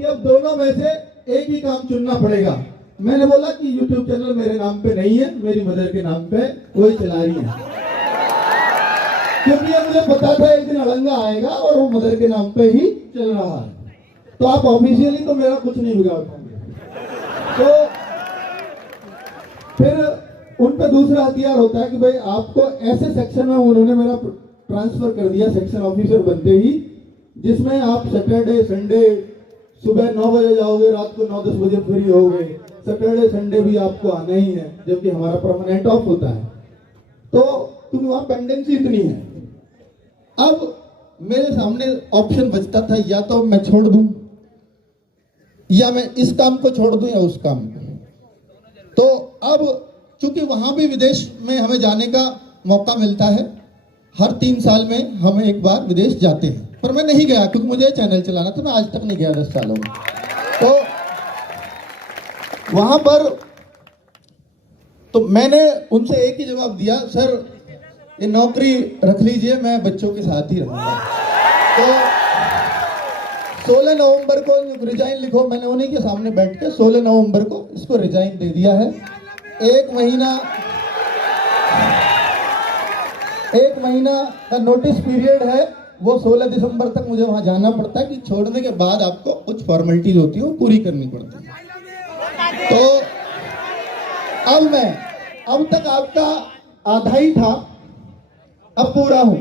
कि अब दोनों में से एक ही काम चुनना पड़ेगा। मैंने बोला कि YouTube चैनल मेरे नाम पे नहीं है, मेरी मदर के नाम पे वही चला रही है, क्योंकि मुझे पता था एक दिन अड़ंगा आएगा और वो मदर के नाम पे ही चल रहा है। तो आप ऑफिशियली तो मेरा कुछ नहीं बिगाड़ पाएंगे। तो फिर उन पे दूसरा हथियार होता है कि भाई आपको ऐसे सेक्शन में उन्होंने मेरा ट्रांसफर कर दिया सेक्शन ऑफिसर बनते ही, जिसमें आप सैटरडे संडे सुबह 9 बजे जाओगे, रात को 9-10 बजे फ्री होगे। सैटरडे संडे भी आपको आना ही है, जबकि हमारा परमानेंट ऑफ होता है। तो क्योंकि वहां पेंडेंसी इतनी है, अब मेरे सामने ऑप्शन बचता था, या तो मैं छोड़ दूं, या मैं इस काम को छोड़ दूं, या उस काम को। तो अब चूंकि वहां भी विदेश में हमें जाने का मौका मिलता है, हर 3 साल में हम एक बार विदेश जाते हैं, पर मैं नहीं गया क्योंकि मुझे चैनल चलाना था। मैं आज तक नहीं गया 10 सालों में। तो वहां पर तो मैंने उनसे एक ही जवाब दिया, सर ये नौकरी रख लीजिए, मैं बच्चों के साथ ही रहूंगा। तो 16 नवंबर को रिजाइन लिखो, मैंने उन्हीं के सामने बैठ के 16 नवंबर को इसको रिजाइन दे दिया है। एक महीना का नोटिस पीरियड है, वो 16 दिसंबर तक मुझे वहां जाना पड़ता है कि छोड़ने के बाद आपको कुछ फॉर्मेलिटीज होती है वो पूरी करनी पड़ती है। तो अब तक आपका आधा ही था, अब पूरा हूं।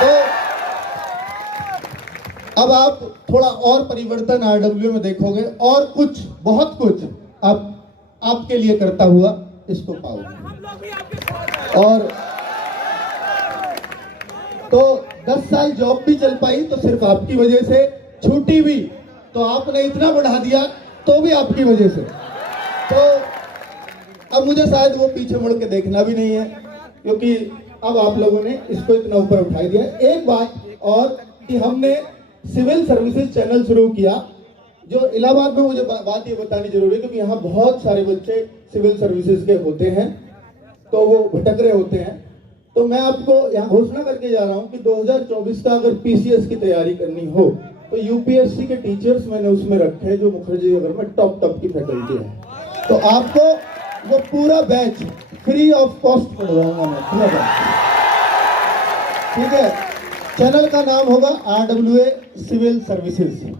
तो अब आप थोड़ा और परिवर्तन आरडब्ल्यू में देखोगे, और कुछ बहुत कुछ आपके लिए करता हुआ इसको पाओगे। और तो 10 साल जॉब भी चल पाई तो सिर्फ आपकी वजह से, छूटी भी तो आपने इतना बढ़ा दिया तो भी आपकी वजह से। तो अब मुझे शायद वो पीछे मुड़ के देखना भी नहीं है, क्योंकि अब आप लोगों ने इसको इतना ऊपर उठा दिया। एक बात और कि हमने सिविल सर्विसेज चैनल शुरू किया, जो इलाहाबाद में, मुझे बात ये बतानी जरूरी है क्योंकि यहाँ बहुत सारे बच्चे सिविल सर्विसेज के होते हैं, तो वो भटक रहे होते हैं। तो मैं आपको यहाँ घोषणा करके जा रहा हूँ कि 2024 का अगर पीसीएस की तैयारी करनी हो तो यूपीएससी के टीचर्स मैंने उसमें रखे हैं, जो मुखर्जी नगर में टॉप की फैकल्टी है। तो आपको वो पूरा बैच फ्री ऑफ कॉस्ट पढ़वाऊंगा मैं, पूरा बैच। ठीक है, चैनल का नाम होगा RWA सिविल सर्विसेज।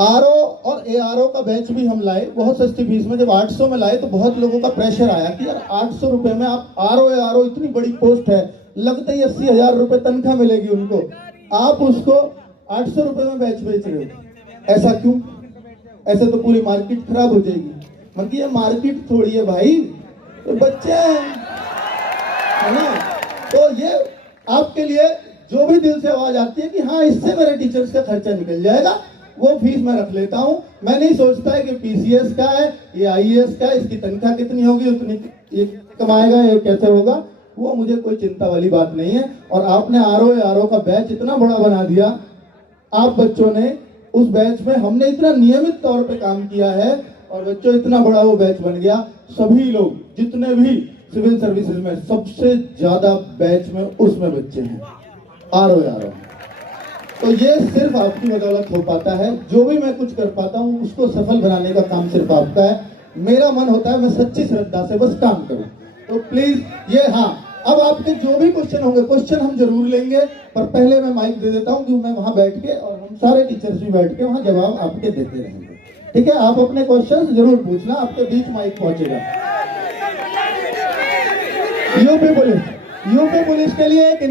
आरओ और एआरओ का बैच भी हम लाए बहुत सस्ती फीस में। जब 800 में लाए तो बहुत लोगों का प्रेशर आया कि यार 800 रुपए में आप आरओ एआरओ, इतनी बड़ी पोस्ट है, लगते ही 80,000 रुपए तनख्वाह मिलेगी उनको, आप उसको 800 रुपए में बैच बेच रहे हो, ऐसा क्यों? ऐसे तो पूरी मार्केट खराब हो जाएगी। मतलब ये मार्केट थोड़ी है भाई, तो बच्चे हैं, है ना। तो ये आपके लिए जो भी दिल से आवाज आती है कि हाँ इससे मेरे टीचर्स का खर्चा निकल जाएगा, वो फीस मैं रख लेता हूं। मैं नहीं सोचता है कि पीसीएस का है, ये आईएएस का है, इसकी तनख्वाह कितनी होगी, उतनी ये कमाएगा, ये कैसे होगा, वो मुझे कोई चिंता वाली बात नहीं है। और आपने आरओ का बैच इतना बड़ा बना दिया, आप बच्चों ने उस बैच में, हमने इतना नियमित तौर पे काम किया है और बच्चों इतना बड़ा वो बैच बन गया। सभी लोग जितने भी सिविल सर्विसेज में सबसे ज्यादा बैच में उसमें बच्चे हैं आरओ। तो ये सिर्फ आपकी बदौलत हो पाता है। जो भी मैं कुछ कर पाता हूँ उसको सफल बनाने का काम सिर्फ आपका है। मेरा मन होता है मैं सच्ची श्रद्धा से बस काम करूं। तो प्लीज ये, हाँ अब आपके जो भी क्वेश्चन होंगे, क्वेश्चन हम जरूर लेंगे, पर पहले मैं माइक दे देता हूँ कि मैं वहां बैठ के और हम सारे टीचर्स भी बैठ के वहां जवाब आपके देते रहेंगे। ठीक है, आप अपने क्वेश्चन जरूर पूछना, आपके बीच माइक पहुंचेगा। यूपी पुलिस के लिए एक